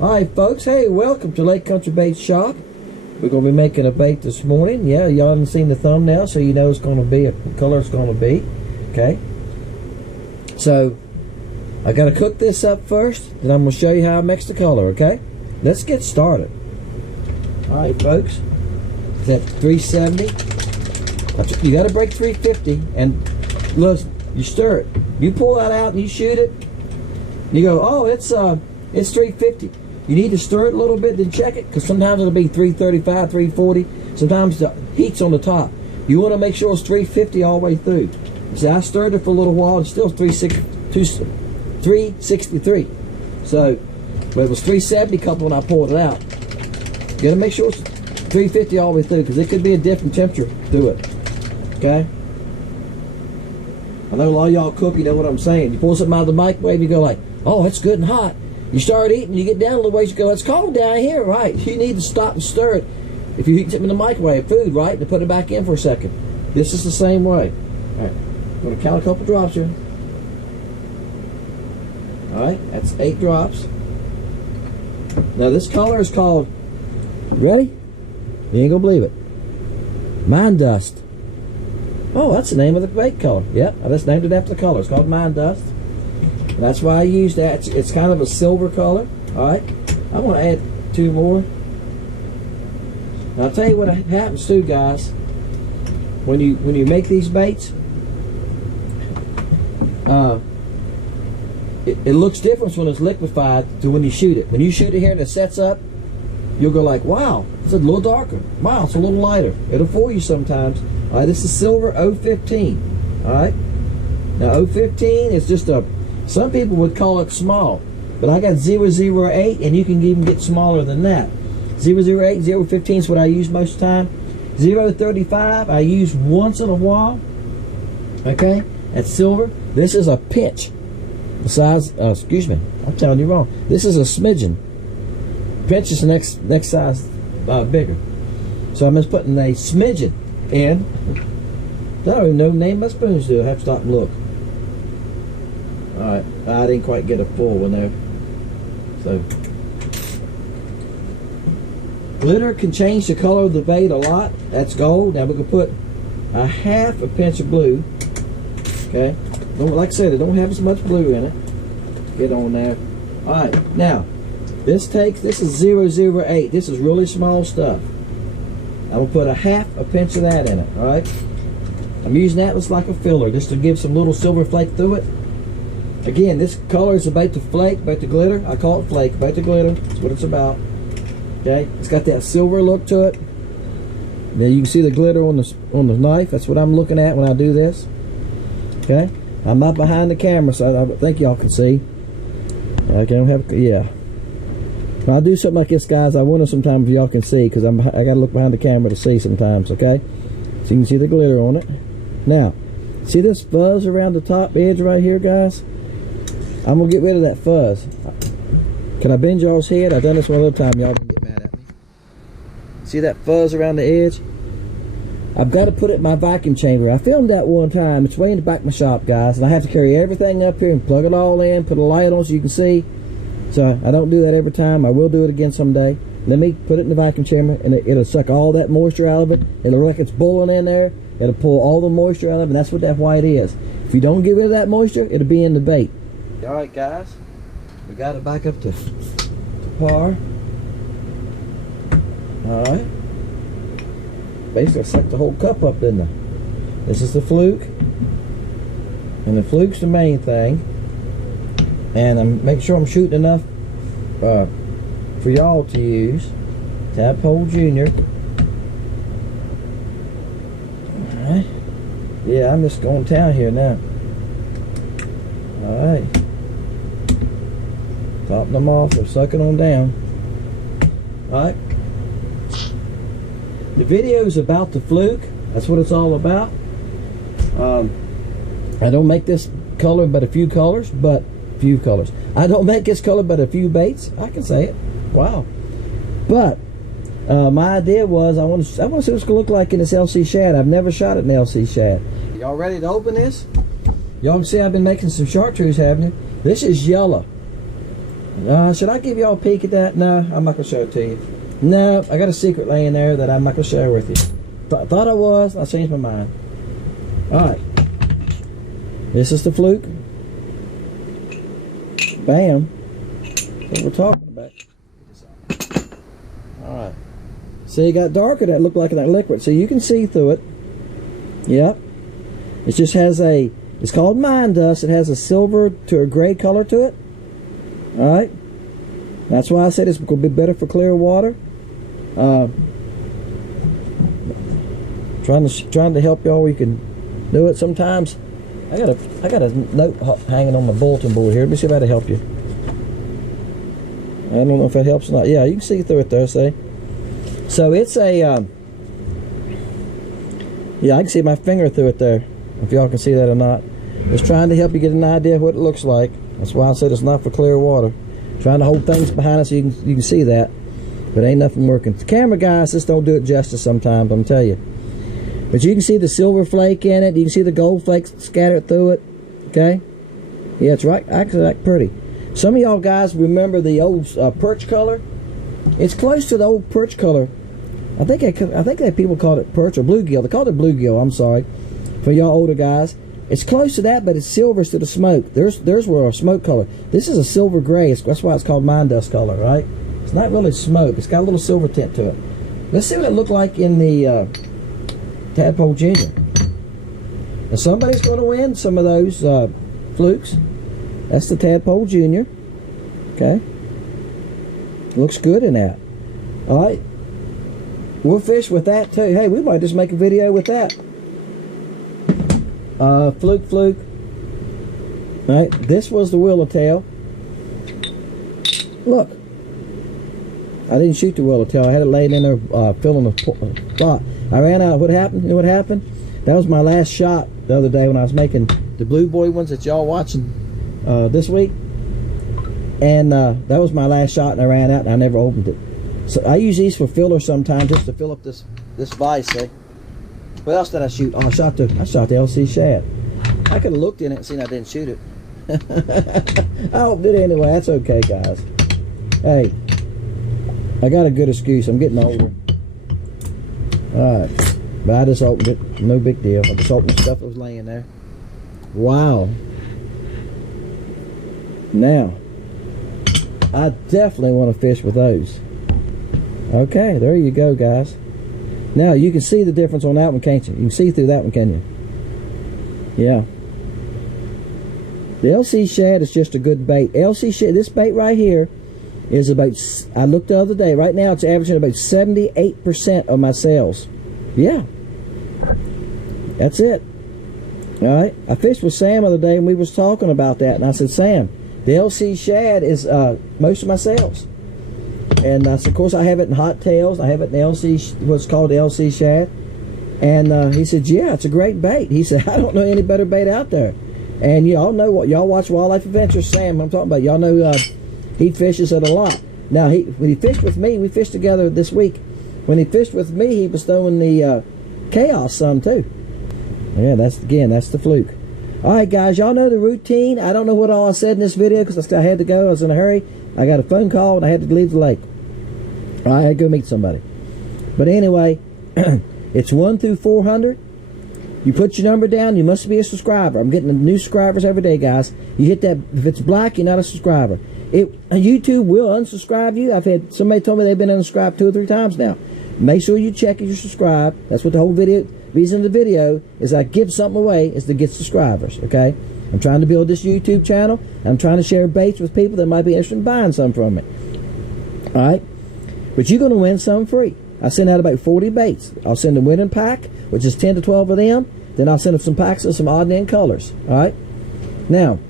Alright folks, hey, welcome to Lake Country Bait Shop. We're going to be making a bait this morning. Yeah, y'all haven't seen the thumbnail, so you know it's going to be, what color it's going to be. Okay. So, I got to cook this up first, then I'm going to show you how I mix the color, okay? Let's get started. Alright folks, it's at 370. You got to break 350, and look, you stir it. You pull that out and you shoot it. You go, oh, it's 350. You need to stir it a little bit, then check it, because sometimes it'll be 335, 340. Sometimes the heat's on the top. You want to make sure it's 350 all the way through. See, I stirred it for a little while, and still 363. So, but it was 370 couple when I pulled it out. You got to make sure it's 350 all the way through, because it could be a different temperature through it. Okay? I know a lot of y'all cook, you know what I'm saying. You pull something out of the microwave, you go like, oh, it's good and hot. You start eating, you get down a little ways, you go, it's cold down here, right? You need to stop and stir it. If you heat something in the microwave, food, right? To put it back in for a second. This is the same way. Alright, I'm going to count a couple drops here. Alright, that's 8 drops. Now this color is called, ready? You ain't going to believe it. Mine Dust. Oh, that's the name of the bait color. Yep, I just named it after the color. It's called Mine Dust. That's why I use that. It's kind of a silver color. Alright. I'm going to add 2 more. Now I'll tell you what happens too, guys. When you make these baits, it looks different when it's liquefied to when you shoot it. When you shoot it here and it sets up, you'll go like, wow, it's a little darker. Wow, it's a little lighter. It'll fool you sometimes. Alright, this is silver 015. Alright. Now 015 is just a, some people would call it small, but I got 008, and you can even get smaller than that. 008, 015 is what I use most of the time. 035 I use once in a while. Okay, that's silver. This is a pinch. The size, excuse me, I'm telling you wrong. This is a smidgen. Pinch is the next size bigger. So I'm just putting a smidgen in. I don't even know the name of my spoons do. I have to stop and look. Alright, I didn't quite get a full one there. So, glitter can change the color of the bait a lot. That's gold. Now we're going to put a half a pinch of blue. Okay, like I said, it don't have as much blue in it. Get on there. Alright, now this is 008. This is really small stuff. I'm going to put a half a pinch of that in it. Alright, I'm using that as like a filler, just to give some little silver flake through it. Again, this color is about the flake, about the glitter. I call it flake, about the glitter. That's what it's about. Okay, it's got that silver look to it. Now you can see the glitter on the knife. That's what I'm looking at when I do this. Okay, I'm not behind the camera, so I think y'all can see. I don't have, yeah. When I do something like this, guys, I wonder sometimes if y'all can see, because I gotta look behind the camera to see sometimes. Okay, so you can see the glitter on it. Now, see this fuzz around the top edge right here, guys? I'm gonna get rid of that fuzz. Can I bend y'all's head? I've done this one other time. Y'all can get mad at me. See that fuzz around the edge? I've got to put it in my vacuum chamber. I filmed that one time. It's way in the back of my shop, guys, and I have to carry everything up here and plug it all in, put a light on so you can see. So I don't do that every time. I will do it again someday. Let me put it in the vacuum chamber, and it'll suck all that moisture out of it. It'll look like it's boiling in there. It'll pull all the moisture out of it, and that's what that white is. If you don't get rid of that moisture, it'll be in the bait. Alright guys, we got it back up to par. Alright. Basically I sucked the whole cup up, didn't I? This is the Fluke. And the Fluke's the main thing. And I'm making sure I'm shooting enough for y'all to use. Tadpole Junior. Alright. Yeah, I'm just going to town here now. Alright. Topping them off or sucking them down. Alright. The video is about the Fluke. That's what it's all about. I don't make this color but a few colors, I don't make this color but a few baits. I can say it. Wow. But My idea was I want to see what it's going to look like in this LC Shad. I've never shot it in LC Shad. Y'all ready to open this? Y'all can see I've been making some chartreuse, haven't you? This is yellow. Should I give y'all a peek at that? No, I'm not going to show it to you. No, I got a secret laying there that I'm not going to share with you. Thought I was. I changed my mind. Alright. This is the Fluke. Bam. That's what we're talking about. Alright. See, it got darker. That looked like that liquid. So you can see through it. Yep. It just has a, it's called mine dust. It has a silver to a gray color to it. Alright. That's why I said it's going to be better for clear water. Trying to help y'all where you can do it. Sometimes I got a note hanging on my bulletin board here. Let me see if that'll help you. I don't know if that helps or not. Yeah, you can see through it there, see? So it's a yeah, I can see my finger through it there, if y'all can see that or not. Just trying to help you get an idea of what it looks like. That's why I said it's not for clear water. Trying to hold things behind it so you can see that, but ain't nothing working. The camera guys just don't do it justice sometimes, I'm telling you. But you can see the silver flake in it. You can see the gold flakes scattered through it. Okay? Yeah, it's right. Actually, like pretty. Some of y'all guys remember the old perch color. It's close to the old perch color. I think that people called it perch or bluegill. They called it bluegill. I'm sorry for y'all older guys. It's close to that, but it's silver instead of smoke. There's where a smoke color. This is a silver gray. That's why it's called mine dust color, right? It's not really smoke. It's got a little silver tint to it. Let's see what it looked like in the Tadpole Junior. Now somebody's going to win some of those flukes. That's the Tadpole Junior. Okay. Looks good in that. Alright. We'll fish with that too. Hey, we might just make a video with that. Fluke. Alright, this was the Willowtail. Look. I didn't shoot the Willowtail. I had it laying in there filling the pot. I ran out. What happened? You know what happened? That was my last shot the other day when I was making the Blue Boy ones that y'all watching this week. And that was my last shot, and I ran out and I never opened it. So I use these for filler sometimes just to fill up this vise. See? What else did I shoot? Oh, I shot the LC Shad. I could have looked in it and seen I didn't shoot it. I opened it anyway. That's okay, guys. Hey, I got a good excuse. I'm getting older. Alright. But I just opened it. No big deal. I just opened the stuff that was laying there. Wow. Now, I definitely want to fish with those. Okay, there you go, guys. Now, you can see the difference on that one, can't you? You can see through that one, can you? Yeah. The LC Shad is just a good bait. LC Shad, this bait right here is about, I looked the other day, right now it's averaging about 78% of my sales. Yeah. That's it. Alright. I fished with Sam the other day and we was talking about that, and I said, Sam, the LC Shad is most of my sales. And of course I have it in hot tails. I have it in LC, what's called the LC Shad. And he said, yeah, it's a great bait. He said, I don't know any better bait out there. And y'all know what, y'all watch Wildlife Adventures, Sam, I'm talking about. Y'all know he fishes it a lot. Now, when he fished with me, we fished together this week. When he fished with me, he was throwing the Chaos some too. Yeah, that's the Fluke. Alright guys, y'all know the routine. I don't know what all I said in this video because I had to go. I was in a hurry. I got a phone call and I had to leave the lake. I had to go meet somebody. But anyway, it's 1 through 400. You put your number down, you must be a subscriber. I'm getting new subscribers every day, guys. You hit that, if it's black, you're not a subscriber. YouTube will unsubscribe you. I've had somebody told me they've been unsubscribed 2 or 3 times now. Make sure you check if you're subscribed. That's what the whole reason of the video is. I give something away is to get subscribers, okay? I'm trying to build this YouTube channel. I'm trying to share baits with people that might be interested in buying some from me. Alright? But you're going to win some free. I send out about 40 baits. I'll send a winning pack, which is 10 to 12 of them. Then I'll send them some packs of some odd and end colors. Alright? Now,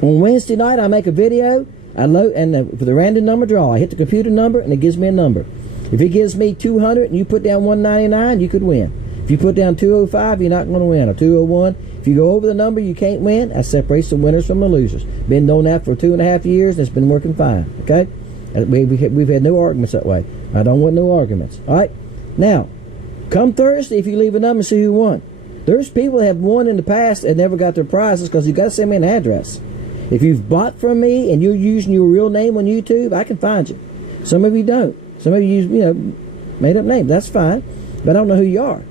on Wednesday night, I make a video. I load, and for the random number draw, I hit the computer number, and it gives me a number. If it gives me 200 and you put down 199, you could win. If you put down 205, you're not going to win, or 201. If you go over the number, you can't win. That separates the winners from the losers. Been doing that for 2.5 years, and it's been working fine. Okay? We've had no arguments that way. I don't want no arguments. All right. Now, come Thursday, if you leave a number, see who won. There's people that have won in the past and never got their prizes because you got to send me an address. If you've bought from me and you're using your real name on YouTube, I can find you. Some of you don't. Some of you use, made up names. That's fine, but I don't know who you are.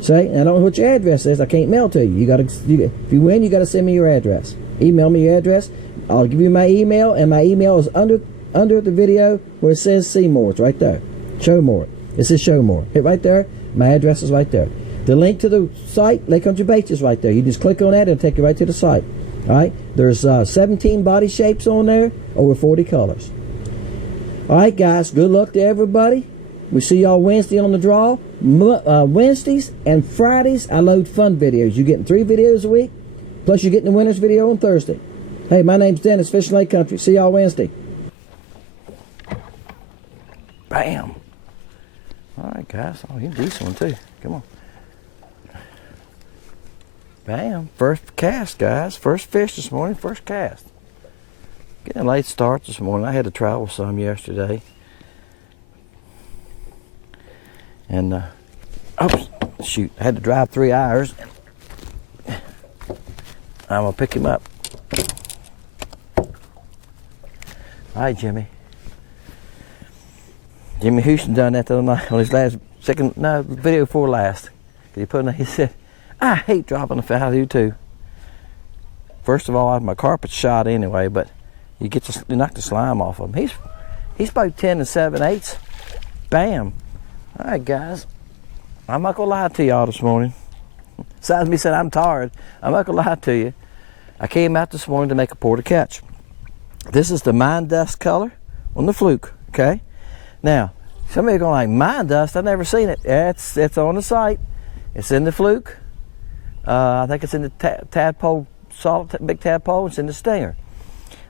Say, I don't know what your address is. I can't mail to you. If you win, you got to send me your address. Email me your address. I'll give you my email, and my email is under the video where it says see more. It's right there. Show more. It says show more. Hit right there. My address is right there. The link to the site, Lake Country Baits, is right there. You just click on that, it'll take you right to the site. All right. There's 17 body shapes on there, over 40 colors. All right, guys. Good luck to everybody. We see y'all Wednesday on the draw. Wednesdays and Fridays, I load fun videos. You're getting 3 videos a week, plus you're getting the winner's video on Thursday. Hey, my name's Dennis, Fishing Lake Country. See y'all Wednesday. Bam. All right, guys. Oh, you're a decent one, too. Come on. Bam. First cast, guys. First fish this morning. First cast. Getting a late start this morning. I had to travel some yesterday. And, oops, shoot. I had to drive 3 hours. I'm going to pick him up. All right, Jimmy. Jimmy Houston done that the other night on his video before last. He said, I hate dropping the fish. I do too. First of all, my carpet's shot anyway, but you knock the slime off of him. He's about 10 7/8. Bam. All right, guys. I'm not gonna lie to y'all this morning. Besides me saying I'm tired, I'm not gonna lie to you. I came out this morning to make a porter catch. This is the mine dust color on the Fluke. Okay. Now, some of you are going like, mine dust? I've never seen it. It's on the site. It's in the Fluke. I think it's in the tadpole, big tadpole. It's in the stinger.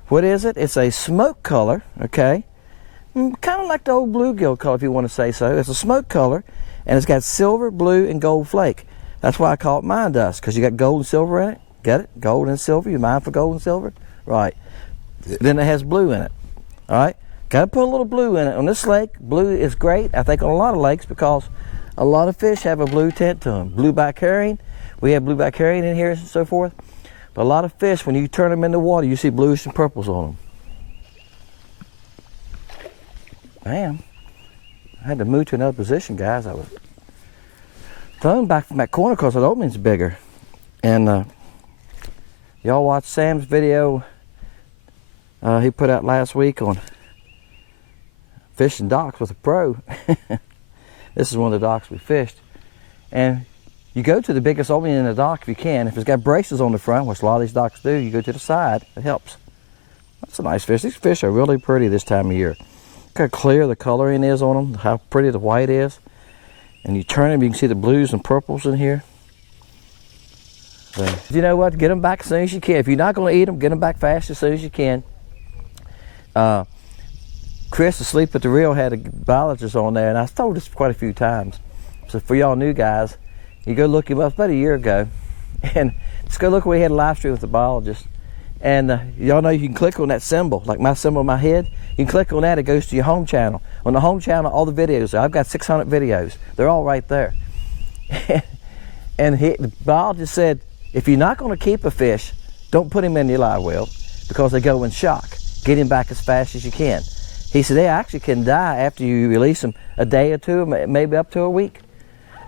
What is it? It's a smoke color, okay? Kind of like the old bluegill color, if you want to say so. It's a smoke color, and it's got silver, blue, and gold flake. That's why I call it mine dust, because you got gold and silver in it. Get it? Gold and silver. You mine for gold and silver? Right. Then it has blue in it. All right? Got to put a little blue in it. On this lake, blue is great, I think, on a lot of lakes, because a lot of fish have a blue tint to them. Blueback herring. We have blueback herring in here and so forth. But a lot of fish, when you turn them in the water, you see blues and purples on them. Bam. I had to move to another position, guys. I was thrown back from that corner because the opening's bigger. And y'all watched Sam's video he put out last week on fishing docks with a pro. This is one of the docks we fished. And you go to the biggest opening in the dock if you can. If it's got braces on the front, which a lot of these docks do, you go to the side. It helps. That's a nice fish. These fish are really pretty this time of year. Look how clear the coloring is on them, how pretty the white is. And you turn them, you can see the blues and purples in here. So, you know what? Get them back as soon as you can. If you're not going to eat them, get them back fast as soon as you can. Chris, asleep at the reel, had a biologist on there, and I've told this quite a few times. So for y'all new guys, you go look him up about a year ago, and just go look where he had a live stream with the biologist. And y'all know you can click on that symbol, like my symbol on my head. You can click on that, it goes to your home channel. On the home channel, all the videos, I've got 600 videos. They're all right there. And the biologist said, if you're not going to keep a fish, don't put him in your live well, because they go in shock. Get him back as fast as you can. He said they actually can die after you release them a day or two, maybe up to a week.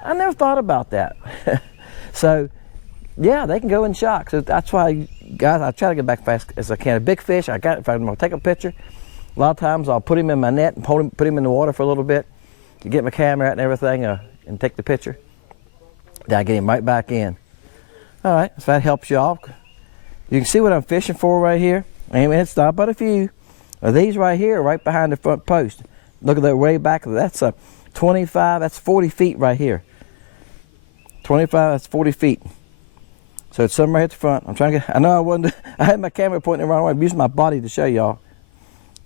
I never thought about that. So, yeah, they can go in shock. So that's why, guys, I try to get back fast as I can. A big fish, if I'm going to take a picture, a lot of times I'll put him in my net and put him in the water for a little bit to get my camera out and everything and take the picture. Then I get him right back in. All right, if that helps y'all. You can see what I'm fishing for right here. I mean, it's not but a few. These right here, right behind the front post. Look at that way back. That's a 25, that's 40 feet right here. 25, that's 40 feet. So it's somewhere right at the front. I'm trying to get, I know I had my camera pointing the wrong way. I'm using my body to show y'all.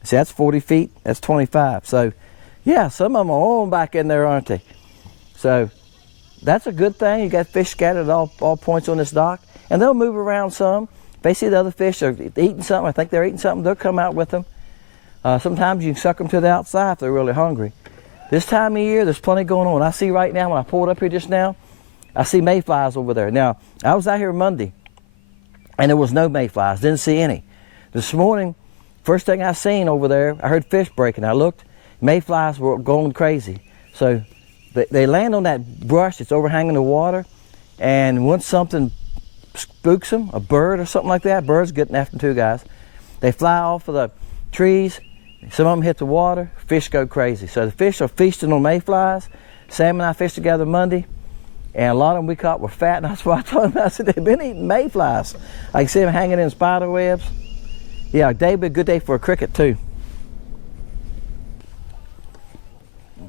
See, that's 40 feet, that's 25. So, yeah, some of them are all back in there, aren't they? So, that's a good thing. You got fish scattered at all points on this dock. And they'll move around some. If they see the other fish are eating something, I think they're eating something, they'll come out with them. Sometimes you can suck them to the outside if they're really hungry. This time of year, there's plenty going on. I see right now, when I pulled up here just now, I see mayflies over there. Now, I was out here Monday, and there was no mayflies. Didn't see any. This morning, first thing I seen over there, I heard fish breaking. I looked, mayflies were going crazy. So they land on that brush that's overhanging the water, and once something spooks them, a bird or something like that, birds getting after them too, guys, they fly off of the trees. Some of them hit the water, fish go crazy. So the fish are feasting on mayflies. Sam and I fished together Monday, and a lot of them we caught were fat, and that's why I told him, I said, they've been eating mayflies. I can see them hanging in spider webs. Yeah, today be a good day for a cricket too.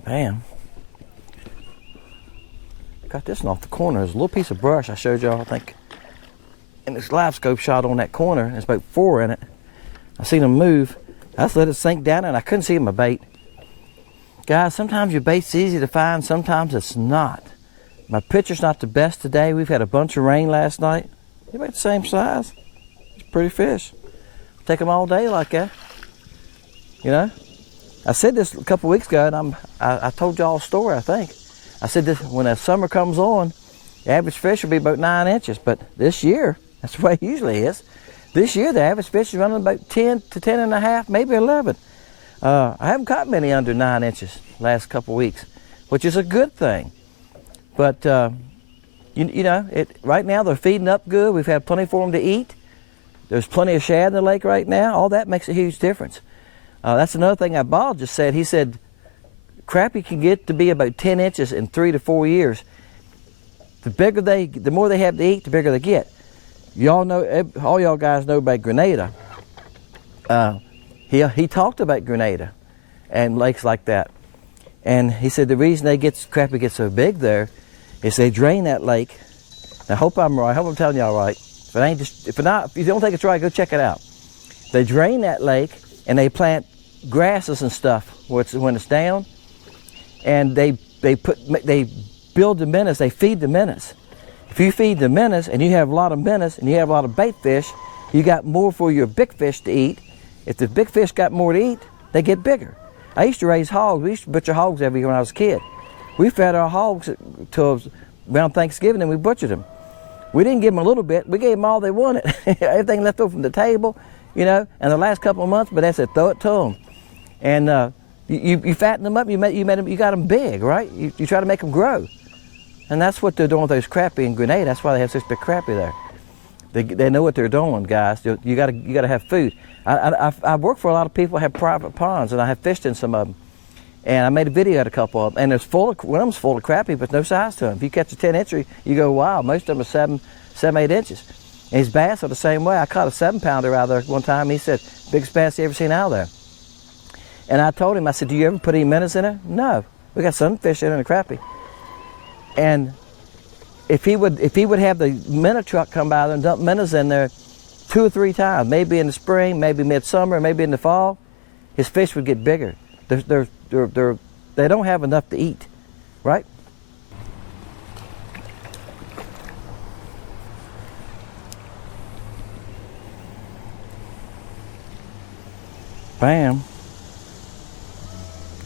Bam. Got this one off the corner. There's a little piece of brush I showed y'all, I think, and this live scope shot on that corner. There's about 4 in it. I seen them move. I just let it sink down, and I couldn't see my bait. Guys, sometimes your bait's easy to find, sometimes it's not. My picture's not the best today. We've had a bunch of rain last night. They're about the same size. It's pretty fish. Take them all day like that. You know? I said this a couple weeks ago, and I told y'all a story, I think. I said this, when the summer comes on, the average fish will be about 9 inches. But this year, that's the way it usually is. This year, the average fish is running about 10 to 10 and a half, maybe 11. I haven't caught many under 9 inches last couple weeks, which is a good thing. But, you know, right now they're feeding up good. We've had plenty for them to eat. There's plenty of shad in the lake right now. All that makes a huge difference. That's another thing that Bob just said. He said crappie can get to be about 10 inches in 3 to 4 years. The more they have to eat, the bigger they get. Y'all know, all y'all guys know about Grenada. He talked about Grenada and lakes like that. And he said the reason crappie gets so big there is they drain that lake. Now, I hope I'm right. I hope I'm telling y'all right. If you don't think it's right, go check it out. They drain that lake and they plant grasses and stuff when it's down, and they build the minnows. They feed the minnows. If you feed the minnows and you have a lot of minnows and you have a lot of bait fish, you got more for your big fish to eat. If the big fish got more to eat, they get bigger. I used to raise hogs. We used to butcher hogs every year when I was a kid. We fed our hogs till around Thanksgiving and we butchered them. We didn't give them a little bit. We gave them all they wanted. Everything left over from the table, you know, and the last couple of months, but that's it, throw it to them. And you fatten them up, you got them big, right? You try to make them grow. And that's what they're doing with those crappie in Grenada. That's why they have such big crappie there. They know what they're doing, guys. You gotta have food. I work for a lot of people who have private ponds, and I have fished in some of them. And I made a video at a couple of them, and one of them's full of crappie, but no size to them. If you catch a 10-incher, you go, wow, most of them are 7, 8 inches. And his bass are the same way. I caught a 7-pounder out there one time. He said, biggest bass you ever seen out there. And I told him, I said, do you ever put any minnows in there? No. We got some fish in it and a crappie. And if he would have the minnow truck come by there and dump minnows in there 2 or 3 times, maybe in the spring, maybe midsummer, maybe in the fall, his fish would get bigger. They don't have enough to eat, right? Bam.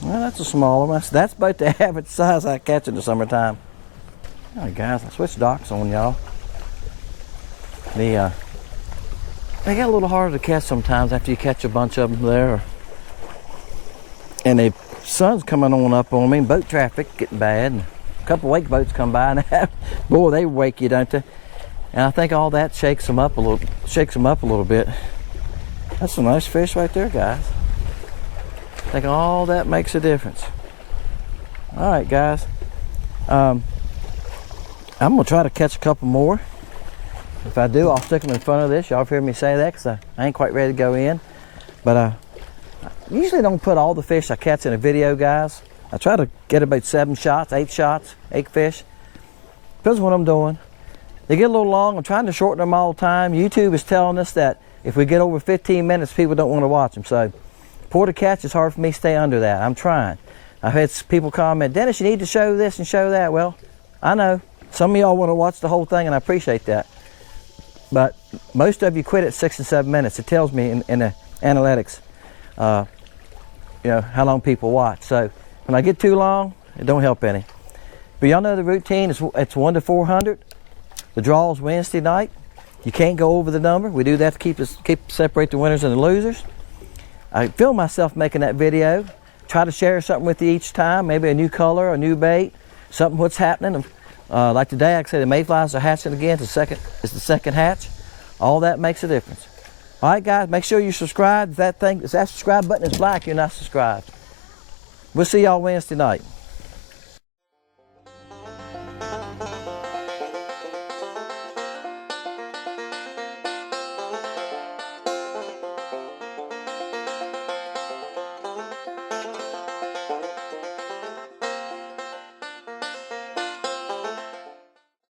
Well, that's a small one. That's about the average size I catch in the summertime. All right, guys, I switched docks on y'all. They get a little harder to catch sometimes after you catch a bunch of them there. And the sun's coming on up on me. Boat traffic getting bad. And a couple wake boats come by, and boy, they wake you, don't they? And I think all that shakes them up a little bit. That's some nice fish right there, guys. I think all that makes a difference. All right, guys. I'm gonna try to catch a couple more. If I do, I'll stick them in front of this. Y'all hear me say that, because I ain't quite ready to go in. But I usually don't put all the fish I catch in a video, guys. I try to get about 7 shots, 8 shots, 8 fish. Depends on what I'm doing. They get a little long. I'm trying to shorten them all the time. YouTube is telling us that if we get over 15 minutes, people don't want to watch them. So, pour to catch, it's hard for me to stay under that. I'm trying. I've had people comment, Dennis, you need to show this and show that. Well, I know. Some of y'all want to watch the whole thing, and I appreciate that. But most of you quit at 6 and 7 minutes. It tells me in the analytics, you know, how long people watch. So When I get too long, it don't help any. But y'all know the routine, it's 1 to 400. The draw is Wednesday night. You can't go over the number. We do that to separate the winners and the losers. I film myself making that video. Try to share something with you each time, maybe a new color, a new bait, something what's happening. Like today, like I said, the mayflies are hatching again. It's the second hatch. All that makes a difference. All right, guys, make sure you subscribe. If that subscribe button is black, you're not subscribed. We'll see y'all Wednesday night.